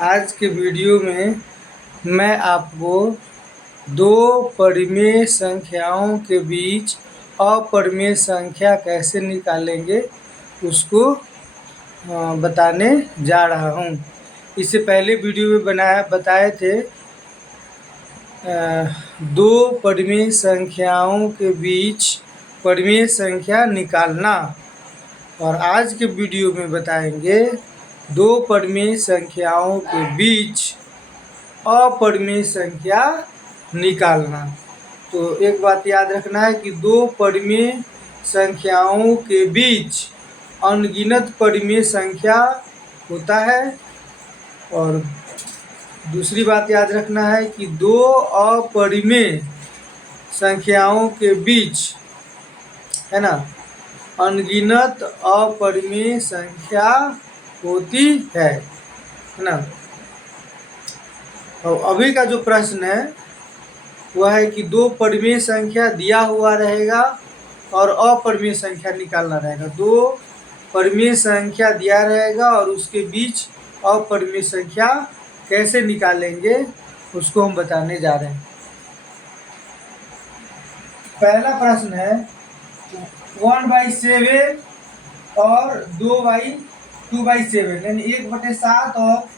आज के वीडियो में मैं आपको दो परिमेय संख्याओं के बीच अपरिमेय संख्या कैसे निकालेंगे उसको बताने जा रहा हूँ। इससे पहले वीडियो में बताए थे दो परिमेय संख्याओं के बीच परिमेय संख्या निकालना, और आज के वीडियो में बताएंगे दो परिमेय संख्याओं के बीच अपरिमेय संख्या निकालना। तो एक बात याद रखना है कि दो परिमेय संख्याओं के बीच अनगिनत परिमेय संख्या होता है, और दूसरी बात याद रखना है कि दो अपरिमेय संख्याओं के बीच है ना अनगिनत अपरिमेय संख्या होती है ना। और अभी का जो प्रश्न है वह है कि दो परिमेय संख्या दिया हुआ रहेगा और अपरिमेय संख्या निकालना रहेगा। दो परिमेय संख्या दिया रहेगा और उसके बीच अपरिमेय संख्या कैसे निकालेंगे उसको हम बताने जा रहे हैं। पहला प्रश्न है 1/7 और 2/7 यानी 1/7 और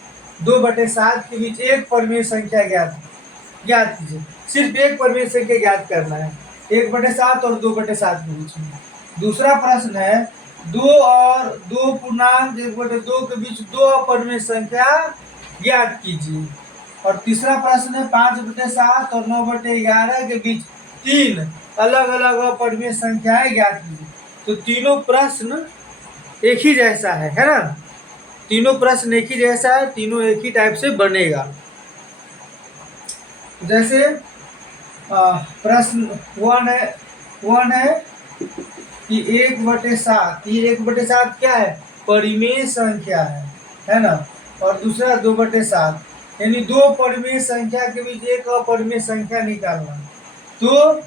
2/7 के बीच एक परिमेय संख्या ज्ञात कीजिए। सिर्फ एक परिमेय संख्या ज्ञात करना है 1/7 और 2/7 के बीच में। दूसरा प्रश्न है 2 और 2.1/2 के बीच दो अपरिमेय संख्या ज्ञात कीजिए। और तीसरा प्रश्न है 5/7 और 9/11 के बीच तीन अलग अलग अपरिमेय संख्याएं ज्ञात कीजिए। तो तीनों प्रश्न एक ही जैसा है ना। तीनों प्रश्न एक ही जैसा है, तीनों एक ही टाइप से बनेगा। जैसे प्रश्न 1 है कि 1/7, ये 1/7 क्या है? परिमेय संख्या है ना। और दूसरा 2/7 यानी दो परिमेय संख्या के बीच एक अपरिमेय संख्या निकालना। तो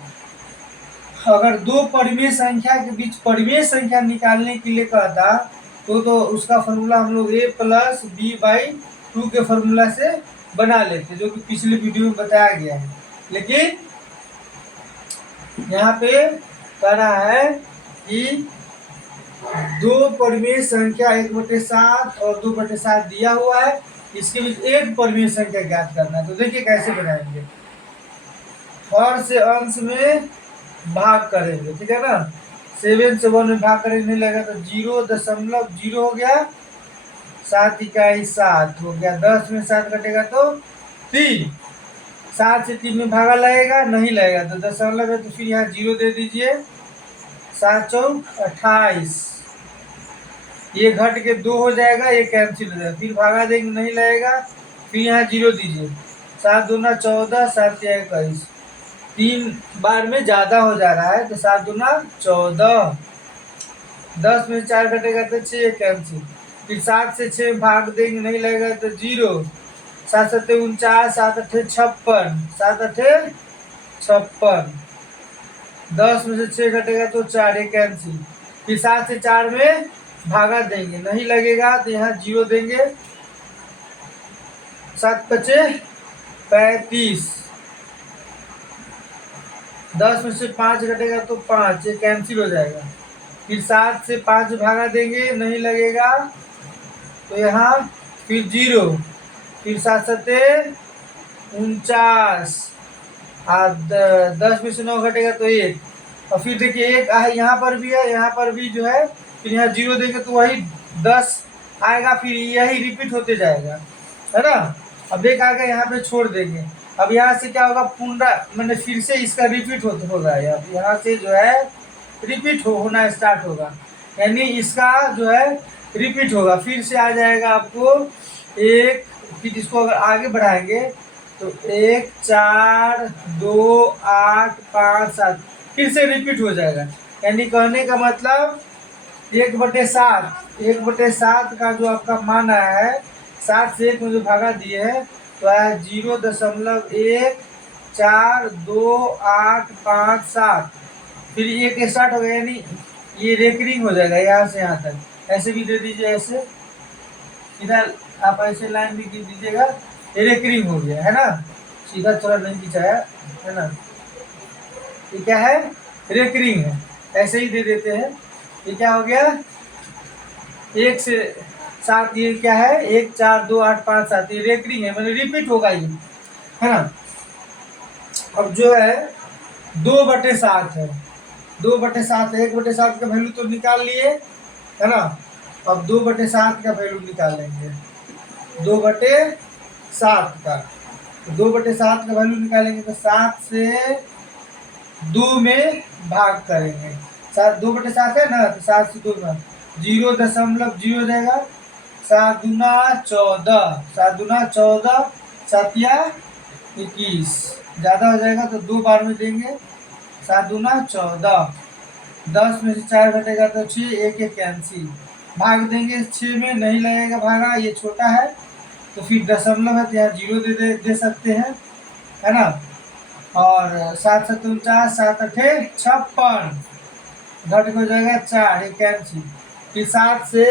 अगर दो परिमेय संख्या के बीच परिमेय संख्या निकालने के लिए कहता तो उसका फॉर्मूला हम लोग a+b/2 के फॉर्मूला से बना लेते, जो कि पिछले वीडियो में बताया गया है। लेकिन यहाँ पे कह रहा है कि दो परिमेय संख्या 1/7 और 2/7 दिया हुआ है, इसके बीच एक परिमेय संख्या ज्ञात करना है। तो देखिए कैसे बनाएंगे। हर से अंश में भाग करेंगे, ठीक है ना। 7 से 1 में भाग करेंगे नहीं लगेगा तो 0.0 हो गया, 7 इकाई 7 हो गया। 10 में 7 कटेगा तो 3। 7 से 3 में भागा लगेगा नहीं लगेगा तो दशमलव है, तो फिर यहाँ 0 दे दीजिए। 7 चौक 28, ये घट के 2 हो जाएगा, ये कैंसिल हो जाएगा। फिर भागा देंगे नहीं लगेगा, फिर यहाँ 0 दीजिए। 7 दूना 14, 7 या 21, 3 बार में ज्यादा हो जा रहा है तो 7 दूना 14। 10 में 4 कटेगा तो 6, कैंसिल। फिर 7 से 6 भाग देंगे नहीं लगेगा तो 0। 7 7 49, 7 8 56, 7 8 56। 10 में से 6 कटेगा तो 4, ये कैंसिल। फिर 7 से 4 में भागा देंगे नहीं लगेगा तो यहाँ 0 देंगे। 7 पचे 35, 10 में से 5 घटेगा तो 5, ये कैंसिल हो जाएगा। फिर 7 से 5 भागा देंगे नहीं लगेगा तो यहाँ फिर 0। फिर 7 7 49, 10 में से 9 घटेगा तो 1। और फिर देखिए एक यहाँ पर भी है, यहाँ पर भी जो है, फिर यहाँ 0 देंगे तो वही 10 आएगा, फिर यही रिपीट होते जाएगा, है ना। अब एक आगे यहाँ पे छोड़ देंगे। अब यहाँ से क्या होगा, मैंने फिर से इसका रिपीट होगा। यहाँ से जो है रिपीट होना स्टार्ट होगा, यानी इसका जो है रिपीट होगा। फिर से आ जाएगा आपको एक, फिर इसको अगर आगे बढ़ाएंगे तो 1 4 2 8 5 7 फिर से रिपीट हो जाएगा। यानी कहने का मतलब 1/7 का जो आपका मान आया है, 7 से 1 में जो भागा दिए है तो आया 0.142857। फिर 1 स्टार्ट हो गया, यानी ये रेकरिंग हो जाएगा यहाँ से यहाँ तक। ऐसे भी दे दीजिए, ऐसे इधर आप ऐसे लाइन भी खींच दीजिएगा, रेकरिंग हो गया है ना, सीधा थोड़ा नहीं खिंचाया है ना, ये क्या है, रेकरिंग है, ऐसे ही दे देते हैं। ये क्या हो गया, 1 से 7, ये क्या है, 1 4 2 8 5 7, ये रेकरिंग है, मतलब रिपीट होगा ये, है ना। अब जो है 2/7 है, 2/7 है, 1/7 का वैल्यू तो निकाल लिए, है ना। अब 2/7 का वैल्यू निकालेंगे, 2/7 का, तो 2/7 का वैल्यू निकालेंगे तो 7 से 2 में भाग करेंगे, 2/7 है ना, तो 7 से 2 में 0.0 जाएगा, 7 दूना 14, 7 दूना 14, 7 या 21, ज़्यादा हो जाएगा तो 2 बार में देंगे, 7 दूना 14, 10 में से 4 घटेगा तो 6, 1 1 कैंसिल, भाग देंगे 6 में, नहीं लगेगा भागा, ये छोटा है तो फिर दशमलव है तो यहाँ 0 दे सकते हैं, है ना। और 7 7 49, 7 8 56, घट हो जाएगा 4, ये कैंसिल, फिर 7 से,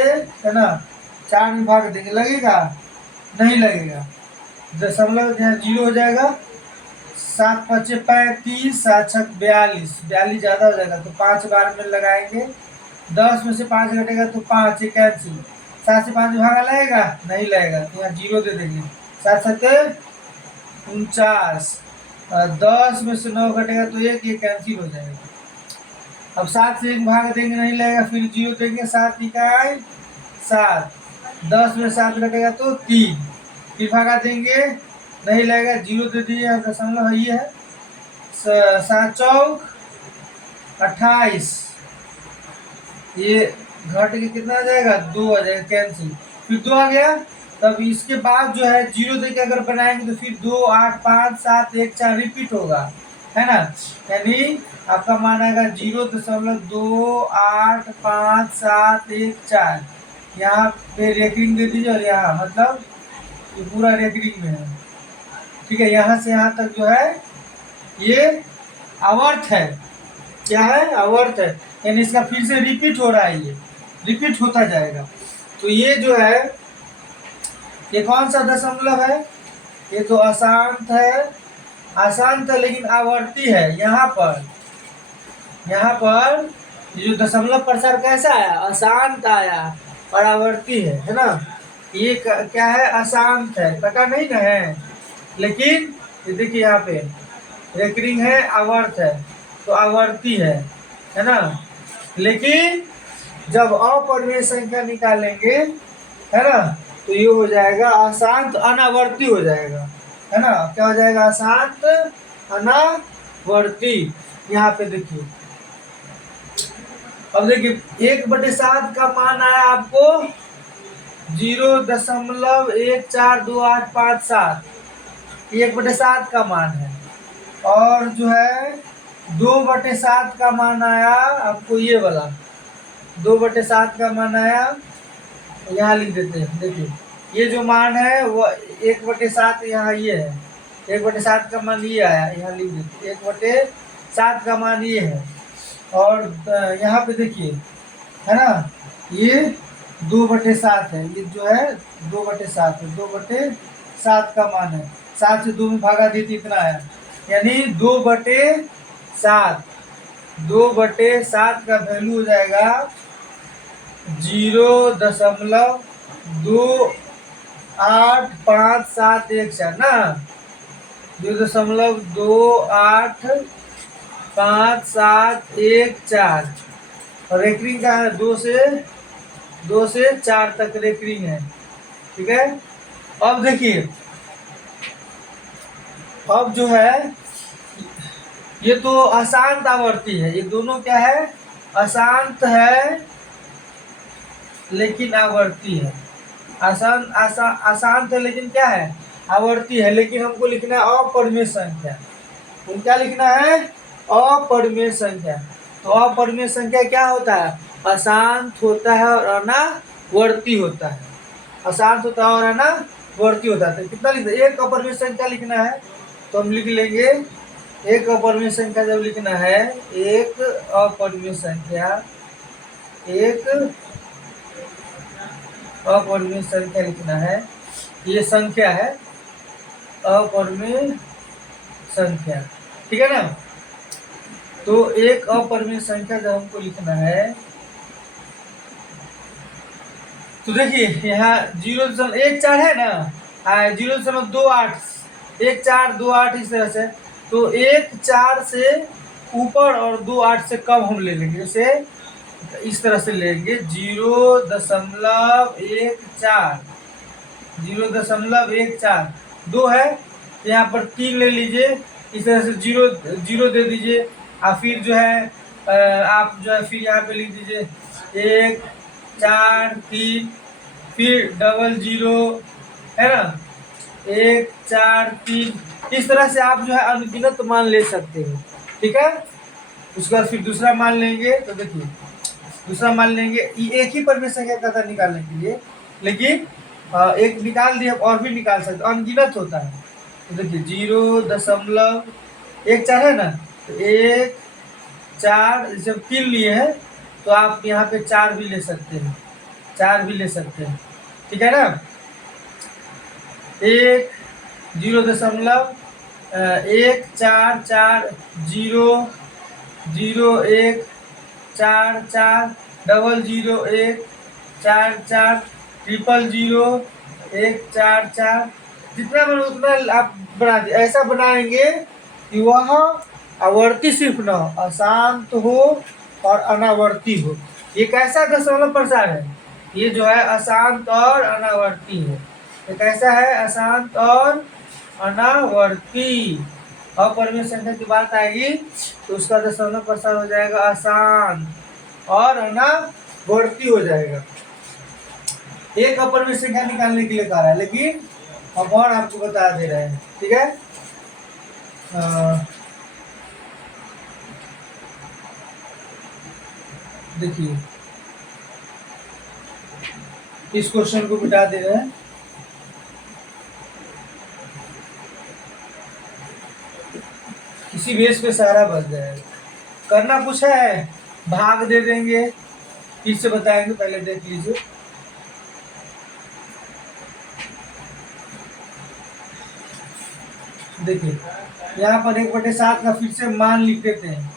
है ना, 4 में भाग देंगे, लगेगा नहीं लगेगा, दशमलव यहाँ 0 हो जाएगा, 7 5 35, 7 6 42, 42 ज़्यादा हो जाएगा तो 5 बार में लगाएंगे, 10 में से 5 घटेगा तो 5, ये कैंसिल, 7 से 5 भागा लगेगा नहीं लगेगा तो यहाँ 0 दे देंगे, 7 7 49, 10 में से 9 घटेगा तो 1, ये कैंसिल हो जाएगा। अब 7 से 1 भाग देंगे नहीं लगेगा, फिर 0 देंगे, 7 इकाई 7, 10 में 7 घटेगा तो 3, फिर भागा देंगे नहीं लगेगा, 0 दे दीजिए, दशमलव ये है, 7 चौक 28, ये घट के कितना आ जाएगा, 2 आ जाएगा, कैंसिल, फिर 2 आ गया, तब इसके बाद जो है 0 देके अगर बनाएंगे तो फिर 2 8 5 7 1 4 रिपीट होगा, है ना, यानी आपका मान आएगा 0.285 7 1 4, यहाँ पे रेकरिंग दे दीजिए, और यहाँ मतलब ये पूरा रेकरिंग में है, ठीक है, यहाँ से यहाँ तक जो है ये आवर्त है, क्या है, आवर्त है, यानी इसका फिर से रिपीट हो रहा है, ये रिपीट होता जाएगा। तो ये जो है, ये कौन सा दशमलव है, ये तो अशांत है, अशांत है लेकिन आवर्ती है, यहाँ पर ये जो दशमलव प्रसार कैसा आया, अशांत आया और आवर्ती है ना, ये क्या है, अशांत है, कटा नहीं ना है, लेकिन ये देखिए यहाँ पे रेकरिंग है, आवर्त है तो आवर्ती है ना, लेकिन जब अपरिमेय संख्या निकालेंगे, है ना, तो ये हो जाएगा अशांत अनावर्ती हो जाएगा, है ना, क्या हो जाएगा, अशांत अनावर्ती। यहाँ पे देखिए, अब देखिए 1/7 का मान आया आपको 0.14285 1/7 का मान है, और जो है 2/7 का मान आया आपको, ये वाला 2/7 का मान आया, यहाँ लिख देते हैं, देखिए ये जो मान है वो 1/7, यहाँ ये है 1/7 का मान ये आया, यहाँ लिख देते 1/7 का मान ये है, और यहाँ पे देखिए, है ना, ये 2/7 है, ये जो है 2/7 है, 2/7 का मान है, 7 से 2 में भागा देती इतना आया, यानी 2/7, 2/7 का वैल्यू हो जाएगा 0.28574 ना, 0.28574, और रेकरिंग का है 2 से 4 तक रेकरिंग है, ठीक है। अब देखिए, अब जो है ये तो अशांत आवर्ती है, ये दोनों क्या है, अशांत है लेकिन आवर्ती है, अशांत है लेकिन क्या है, आवर्ती है, लेकिन हमको लिखना है अपरिमेय संख्या, तो क्या लिखना है, अपरिमेय संख्या। तो अपरिमेय संख्या क्या होता है, अशांत होता है और अनावर्ती होता है, अशांत होता है और अनावर्ती होता है, तो कितना लिखना है, एक अपरिमेय संख्या लिखना है, तो हम लिख लेंगे एक अपरिमेय संख्या, जब लिखना है एक अपरिमेय संख्या, एक अपरिमेय संख्या लिखना है ये संख्या है, अपरिमेय संख्या, ठीक है ना। तो एक अपरिमेय संख्या जब हमको लिखना है तो देखिए यहाँ 0.14 है ना, 0.28, 1,4,2,8 इस तरह से। तो 1,4 से ऊपर और 2,8 से कम हम ले लेंगे, जैसे इस तरह से लेंगे 0.14, 0.14 दो है, यहाँ पर 3 ले लीजिए, इस तरह से 0 0 दे दीजिए। और फिर जो है आप जो है फिर यहाँ पे लिख दीजिए 1 4 3, फिर 00 है ना, 1 4 3, इस तरह से आप जो है अनगिनत मान ले सकते हो, ठीक है। उसके बाद फिर दूसरा मान लेंगे, तो देखिए दूसरा मान लेंगे, एक ही परिमेय संख्या का था निकालने के लिए, लेकिन एक निकाल दिए, और भी निकाल सकते, अनगिनत होता है। तो देखिए 0.14 है ना, तो 1 4 जब 3 लिए हैं तो आप यहाँ पे 4 भी ले सकते हैं, 4 भी ले सकते हैं, ठीक है ना। 1 0.1 4 4 0 1 4 4 0 1 4 4 जितना बनो उतना आप बना दे, ऐसा बनाएंगे कि वह आवर्ती सिर्फ न हो, अशांत हो और अनावर्ती हो। ये कैसा दशमलव प्रसार है, ये जो है अशांत और अनावर्ती है। ये कैसा है, अशांत और अनावर्ती। अपरिमेय संख्या की बात आएगी तो उसका दशमलव प्रसार हो जाएगा अशांत और अनावर्ती हो जाएगा। एक अपरिमेय संख्या निकालने के लिए कह रहा है, लेकिन हम और आपको बता दे रहे हैं, ठीक है। देखिए इस क्वेश्चन को मिटा दे रहे हैं, किसी बेस पे सारा बच जाएगा। करना कुछ है, भाग दे देंगे, फिर से बताएंगे, पहले देख लीजिए। देखिए यहाँ पर 1/7 का फिर से मान लिख देते हैं,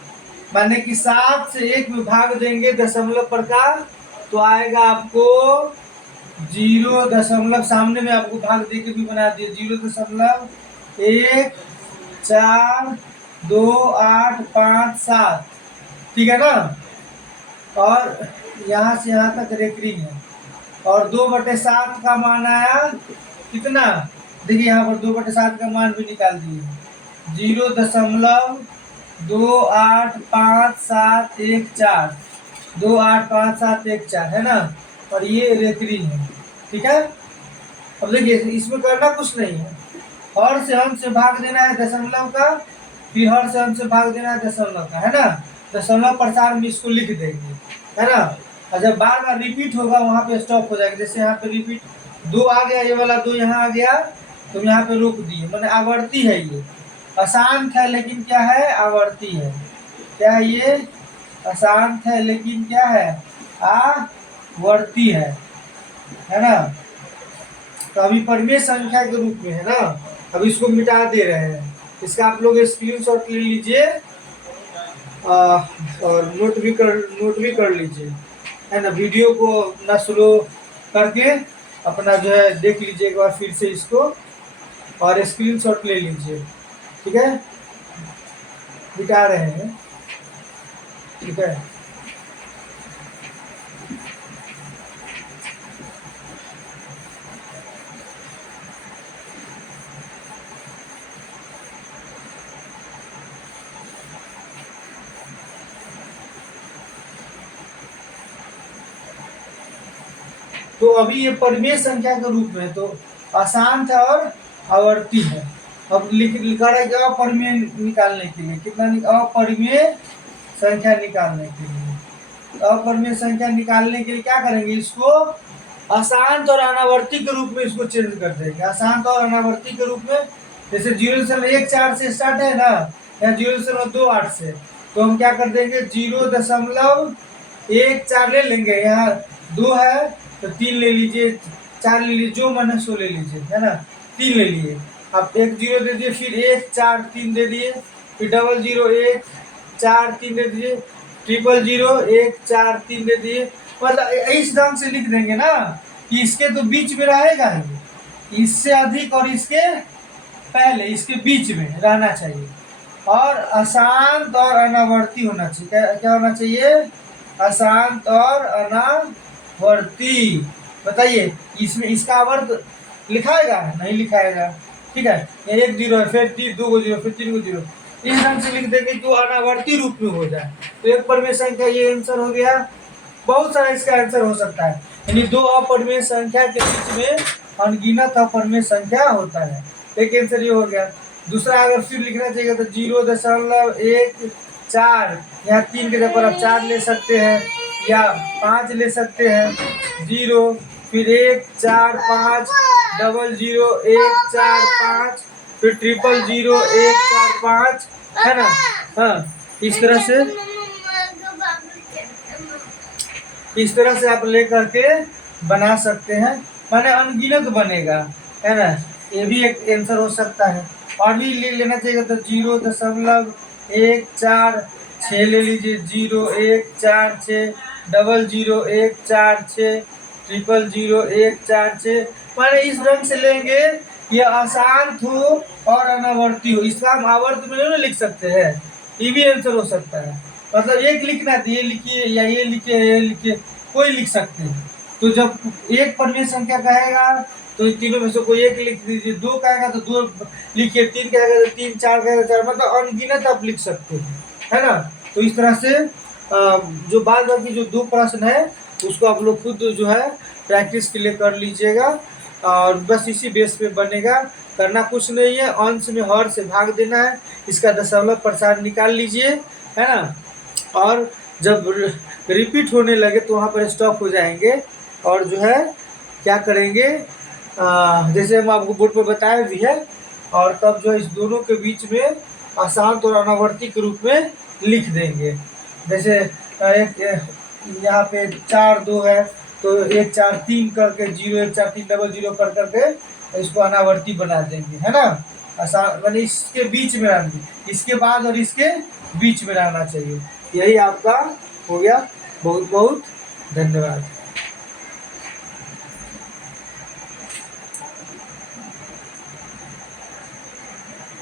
माने कि 7 से 1 में भाग देंगे दशमलव प्रकार, तो आएगा आपको 0 दशमलव, सामने में आपको भाग दे के भी बना दिए, 0.1428557, ठीक है ना। और यहाँ से यहाँ तक रेकरिंग है, और 2/7 का मान आया कितना, देखिए यहाँ पर 2/7 का मान भी निकाल दिए, 0.285714, 285714 है ना, और ये रेकरिंग है, ठीक है। अब देखिए इसमें करना कुछ नहीं है, हर से अंश से भाग देना है दशमलव का, फिर हर से अंश से भाग देना है दशमलव का, है ना। दशमलव प्रसार में इसको लिख देंगे, है ना। और जब बार बार रिपीट होगा वहाँ पे स्टॉप हो जाएगा, जैसे यहाँ पे रिपीट 2 आ गया, ये वाला 2 यहाँ आ गया, तो यहाँ पे रोक दिए, मैंने आवर्ती है, ये अशांत है लेकिन क्या है, आवर्ती है। क्या है ये, अशांत है लेकिन क्या है, आवर्ती है ना। तो अभी परिमेय संख्या के रूप में है ना, अब इसको मिटा दे रहे हैं, इसका आप लोग स्क्रीनशॉट ले लीजिए और नोट भी कर लीजिए, है ना। वीडियो को ना स्लो करके अपना जो है देख लीजिए एक बार फिर से इसको, और स्क्रीनशॉट ले लीजिए, ठीक है। मिटा रहे हैं, ठीक है। तो अभी ये परिमेय संख्या के रूप में तो अशांत है और आवर्ती है। अब लिखा है कि अपरिमेय निकालने के लिए कितना, अपरिमेय संख्या निकालने के लिए, अपरिमेय संख्या निकालने के लिए क्या करेंगे, इसको अशांत और अनावर्ती के रूप में इसको चेंज कर देंगे, अशांत और अनावर्ती के रूप में। जैसे 0.14 से स्टार्ट है ना, या 0.28 से, तो हम क्या कर देंगे 0.14 ले लेंगे, यहाँ 2 है तो 3 ले लीजिए, 4 ले लीजिए, जो मन है सो ले लीजिए, है ना। 3 ले लिए, अब 1 0 दे दिए, फिर 1 4 3 दे दिए, फिर 0 0 1 4 3 दे दिए, 0 0 1 4 3 दे दिए। मतलब इस ढंग से लिख देंगे ना कि इसके तो बीच में रहेगा ही, इससे अधिक और इसके पहले, इसके बीच में रहना चाहिए, और अशांत और अनावर्ती होना चाहिए। क्या होना चाहिए? अशांत और अनावर्ती। बताइए, इसमें इसका आवर्त लिखाएगा? नहीं लिखाएगा। ठीक है, 1 0 है, फिर 2 0, फिर 3 0, इस ढंग से लिख देंगे जो अनावर्ती रूप में हो जाए। तो एक परिमेय संख्या ये आंसर हो गया। बहुत सारा इसका आंसर हो सकता है, यानी 2 अपरिमेय संख्या के बीच में अनगिनत अपरिमेय संख्या होता है। एक आंसर ये हो गया। दूसरा अगर फिर लिखना चाहिए तो 0.14, यहाँ 3 के जगह पर आप 4 ले सकते हैं या 5 ले सकते हैं। 0 फिर 1 4 5 0 0 1 4 5 फिर 0 0 1 4 5, है ना। हाँ, इस तरह से आप लेकर के बना सकते हैं, माने अनगिनत बनेगा, है ना। ये भी एक आंसर हो सकता है। और भी ले लेना चाहिए तो 0.146 ले लीजिए, 0 1 4 6 0 0 1 4 6 0 0 1 4 6, माने इस ढंग से लेंगे ये अशांत हो और अनावर्ती हो। इसका हम आवर्त में नहीं लिख सकते हैं, ये भी आंसर हो सकता है। मतलब एक लिखना है तो ये लिखिए या ये लिखिए, ये लिखिए, कोई लिख सकते हैं। तो जब एक परिमेय संख्या कहेगा तो तीनों में से कोई एक लिख दीजिए, 2 कहेगा तो 2 लिखिए, 3 कहेगा तो 3, 4 कहेगा 4, मतलब अनगिनत आप लिख सकते हैं, है ना। तो इस तरह से जो बाद बाकी जो 2 प्रश्न है उसको आप लोग खुद जो है प्रैक्टिस के लिए कर लीजिएगा, और बस इसी बेस पे बनेगा। करना कुछ नहीं है, अंश में हर से भाग देना है, इसका दशमलव प्रसार निकाल लीजिए, है ना। और जब रिपीट होने लगे तो वहाँ पर स्टॉप हो जाएंगे, और जो है क्या करेंगे, जैसे हम आपको बोर्ड पर बताए भी है, और तब जो इस दोनों के बीच में अशांत और अनावर्ती के रूप में लिख देंगे। जैसे एक यहाँ पे 4 2 है तो 1 4 3 करके 0 1 4 3 0 0 कर करके इसको अनावर्ती बना देंगे, है ना। आसान, मतलब इसके बीच में रहना, इसके बाद और इसके बीच में रहना चाहिए। यही आपका हो गया। बहुत बहुत धन्यवाद।